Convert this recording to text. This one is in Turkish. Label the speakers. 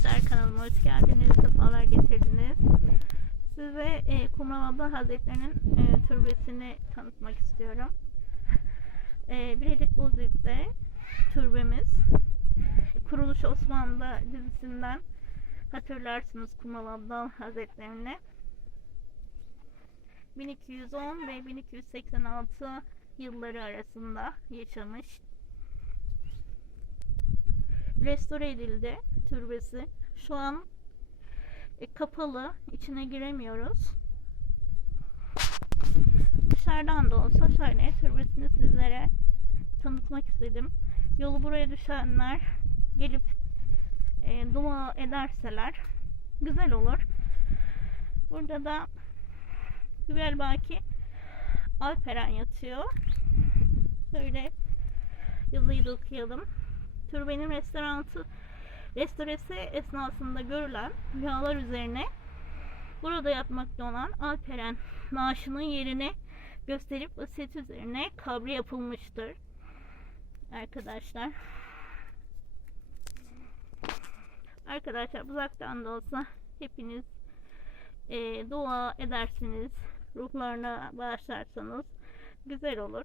Speaker 1: arkadaşlar kanalıma hoş geldiniz. Sefalar getirdiniz. Size e, Kumralabla Hazretleri'nin e, türbesini tanıtmak istiyorum. E, Bilecik Bozüyük'te türbemiz. Kuruluş Osmanlı dizisinden hatırlarsınız Kumralabla Hazretleri'ni. 1210 ve 1286 yılları arasında yaşamış restore edildi türbesi. Şu an e, kapalı. içine giremiyoruz. Dışarıdan da olsa şöyle türbesini sizlere tanıtmak istedim. Yolu buraya düşenler gelip e, dua ederseler güzel olur. Burada da Güvel Baki Alperen yatıyor. Şöyle yazıyı da okuyalım türbenin restorantı restoresi esnasında görülen rüyalar üzerine burada yatmakta olan Alperen naaşının yerini gösterip vasiyet üzerine kabri yapılmıştır. Arkadaşlar. Arkadaşlar uzaktan da olsa hepiniz e, dua edersiniz. Ruhlarına bağışlarsanız güzel olur.